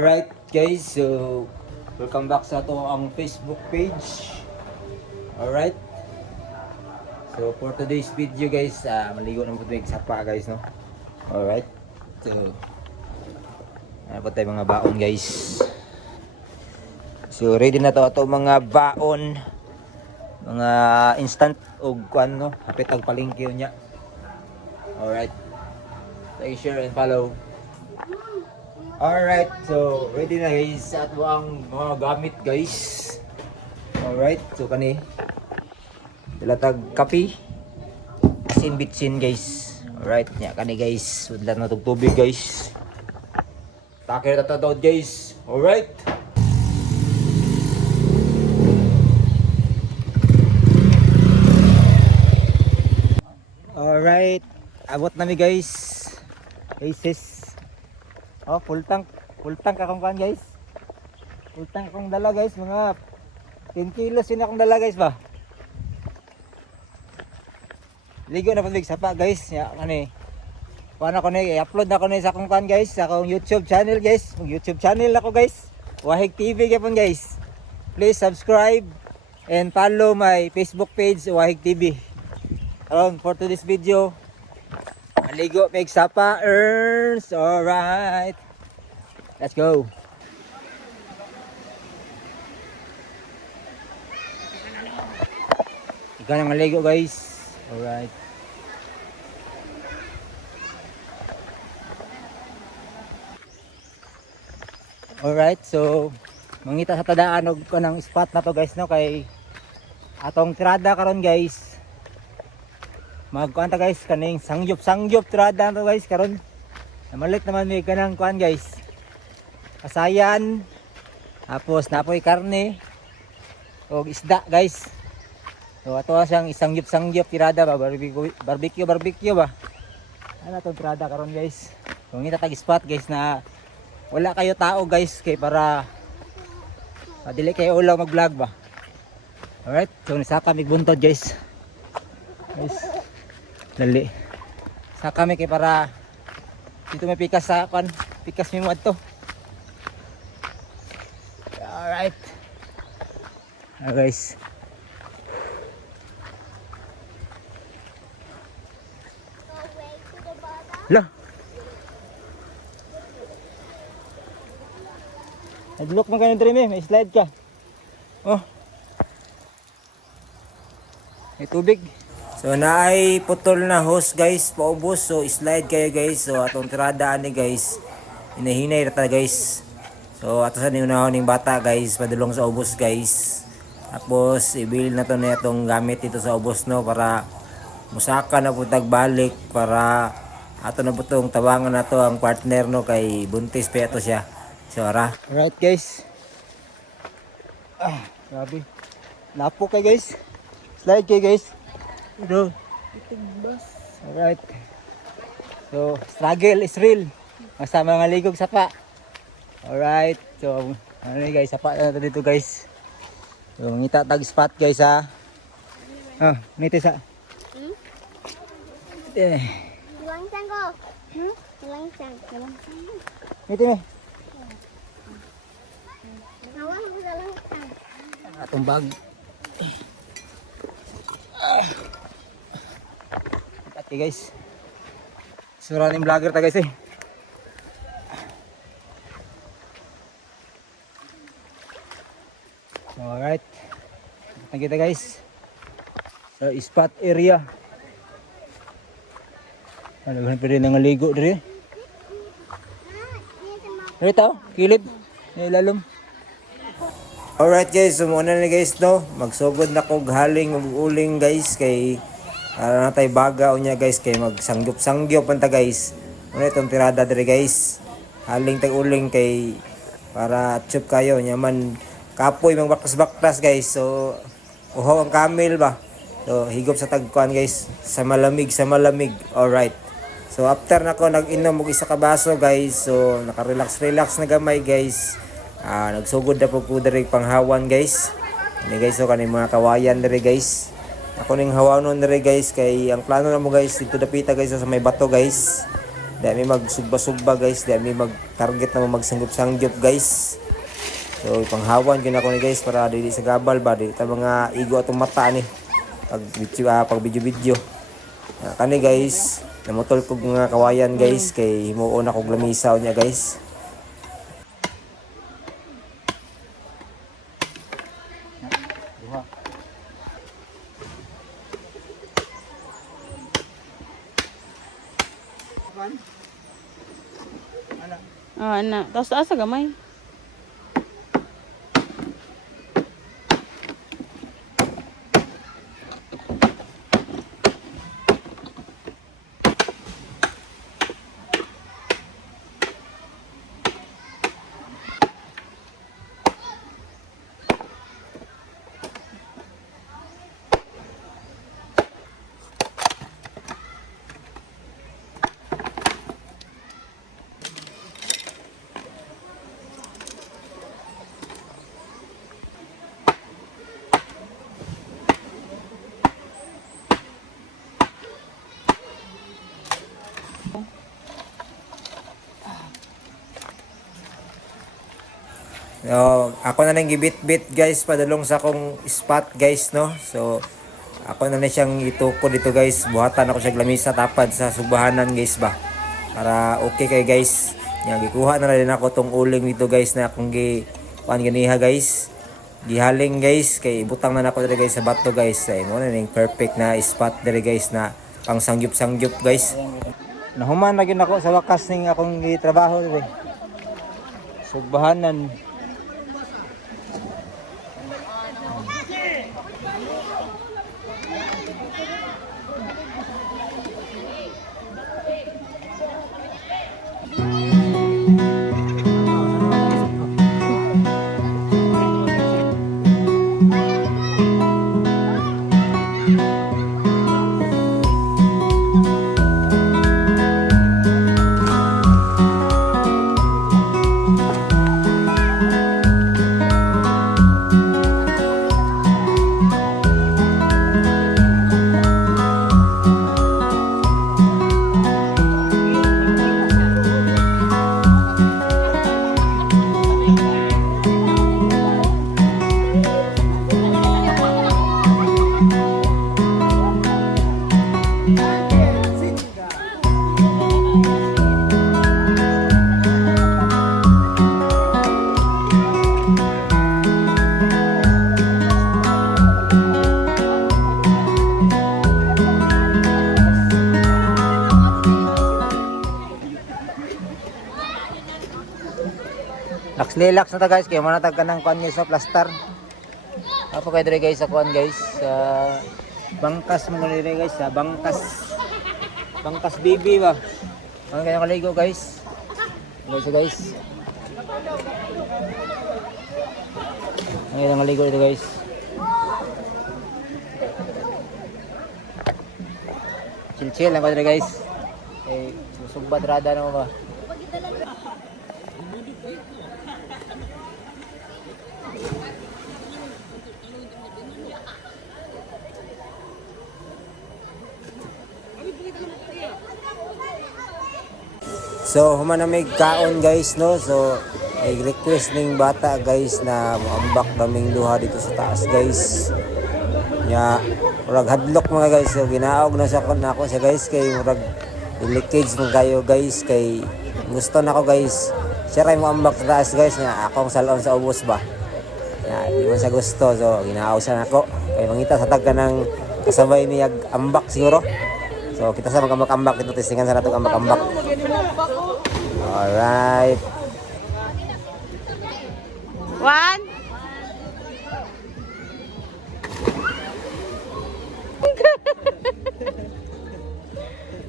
Alright guys, so welcome back sa ato ang Facebook page. Alright. So for today's video guys, maligo na po ito sapa guys, no? Alright. So ano po tayo mga baon guys. So ready na to ato mga baon. Mga instant o kuan, no? Hapit ang palengke niya. Alright. Like, share and follow. Alright, so ready na guys at ang mga gamit guys. Alright, so kani ilatag kape asin bitsin guys. Alright, nya kani guys, udlat na tog tubig guys. Takir na tatawad guys. Alright. Alright, abot na mi guys. Aces. Oh, full tank akong kan guys. Full tank akong dala guys, mga 10 kilos yun akong dala guys ba. Ligo na pabig sapa guys. Ya kani. Kuan ako ni i-upload na ko ni sa akong kan guys, sa akong YouTube channel guys. YouTube channel ako guys. Wahig TV gyapon guys. Please subscribe and follow my Facebook page Wahig TV. For today's video, maligo make sapa earns. Alright, let's go. Ikaw na maligo guys. Alright. Alright, so mangita sa tadaan og kanang spot na to guys, no, kay atong tirada karon guys. Magkuan ta guys kaning sangyup tirada to guys karon. Namalit naman may kanang kuan guys. Kasayan. Tapos napoy karne og isda guys. So ato siyang sangyup tirada ba, barbecue ba. Ano to tirada karon guys. Kung kita tag spot guys na wala kayo tao guys kay para dili kayo ulaw mag-vlog ba. Alright, so nisaka mig buntod guys. Guys. Dali. Sa kami kay para dito may pikas sa kan, pikas mi mo adto. Alright. Guys. Lah. Nag-look man kayo diri may slide ka. Oh. May tubig. So naay putol na hose guys, paubos, so slide kayo guys. So atong tirada ani guys, hinahinay rata guys. So ato sa niunahon ning bata guys, padulong sa ubos guys. Tapos ibil na to na itong gamit dito sa ubos, no, para musaka na putag balik para ato na putong tawangan na to ang partner, no, kay buntis pa ito siya. So ara. Alright guys. Grabe. Lapo kay guys. Slide kay guys. Bro. Alright. So, struggle is real. Masama mga ligog sapa. Alright. So, ano guys, sapa na dito guys. So, ngita tag spot guys ha. Nito sa. Langsang ko. Langsang. Nito me. Nawang ko sa langsang. Atong bag. Okay guys, suranin vlogger ta guys eh. Alright, kita guys sa spot area. Ano ba pwede nang ligo dire? Dito, kilid, ilalom. Alright guys, so muna na guys, no, magsugod na kog haling uling guys kay natay baga unya guys kay magsangyup man ta guys. Muna itong tirada dire guys. Haling tag uling kay para chup kayo nya man kapoy mang baktas guys. So uhaw ang kamil ba. So higop sa tagkuan guys sa malamig. Alright. So after nako nag-inom og isa ka baso guys. So naka-relax na gamay guys. Nagsugod na po dire panghawan guys. Ini guys, so kaning mga kawayan dire guys. Ako ning hawanon dire guys kay ang plano na mo guys dito dapita guys sa may bato guys. Dahil may magsugba-sugba guys, dahil may mag-target na magsanggup-sanggup guys. So ipanghawan yun ako ni guys para dili sa gabal ba, dili ta mga igo atong mata ni pag video-video. Kani guys, namutol ko mga kawayan guys kay himuon ako lamisaw niya guys. Ana. Tapos taas sa gamay. So, ako na lang gibit-bit guys padulong sa akong spot guys no. So ako na lang siyang ituko dito guys. Buhatan ako siya lamisa tapad sa subahanan guys ba. Para okay kay guys. Yang gikuha na rin ako tong uling dito guys na akong kuan ganiha guys. Gihaling guys kay ibutang na nako diri guys sa bato guys. Ay mo na ning perfect na spot diri guys na pang sangyup-sangyup guys. Nahuman na gyud ako sa wakas ning akong gitrabaho diri. Subahanan. Relax na ta guys, kaya manatag ka ng kuan sa plaster. Apo kayo dire guys sa kuan guys, sa bangkas mo dire guys, sa bangkas bibi ba. Ang kanya kaligo guys. Guys. Ang kanya kaligo dito guys. Chill lang ko dire guys. Eh susugbat rada na mo ba. So human na may kaon guys no. So ay request ning bata guys na moambak daming duha dito sa taas guys. Ya murag hadlok mga guys. So ginaog na siya nako siya guys kay murag leakage man kayo guys kay gusto nako guys. Siya ray moambak sa taas guys nga akong salon sa ubos ba. Ya di man siya gusto so ginaog siya nako kay mangita sa tag kanang kasabay niya ambak siguro. So kita sa mag-ambak dito testingan sa natong ambak-ambak. Alright. 1.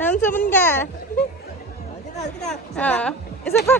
Tansa man ka. Isa pa.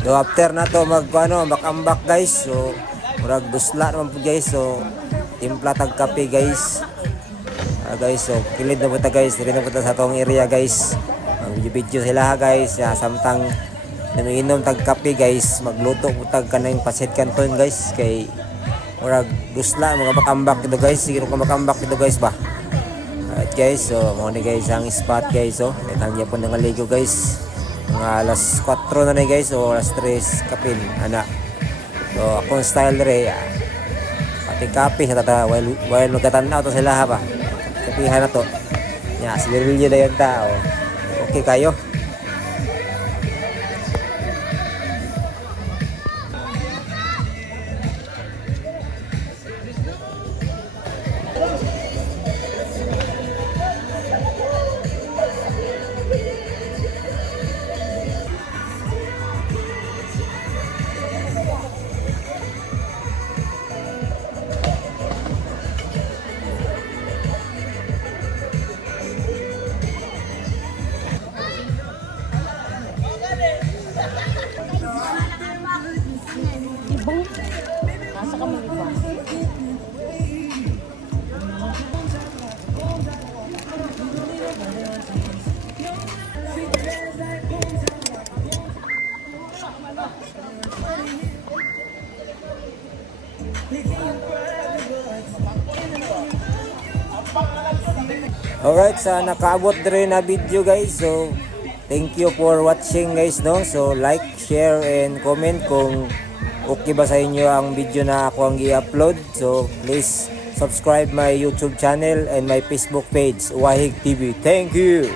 So after na to mag-ambak guys. So murag dusla naman po guys. So timpla tag kape guys. Guys, so kilid na po ta guys, dili na po ta sa tong area guys. Ang video sila ha guys, samtang namiinom tag kape guys, magluto po tag kanang pasit kanton guys kay murag dusla mga makambak dito guys. Sige ko makambak dito guys ba. Alright guys, so mo ni guys ang spot guys. So kanya po nangaligo guys. Mga alas 4 na ni guys, o alas 3 kapin ana. So akong style re pati kape sa tata while magkatanaw to sila ha ba. Kapihan na to. Ya, sigarilyo na yan tao. Okay kayo. Nasa kami iba. Alright, sa nakaabot rin na video guys. So thank you for watching guys no. So like, share and comment kung okay ba sa inyo ang video na ako ang i-upload. So please subscribe my YouTube channel and my Facebook page, Wahig TV. Thank you.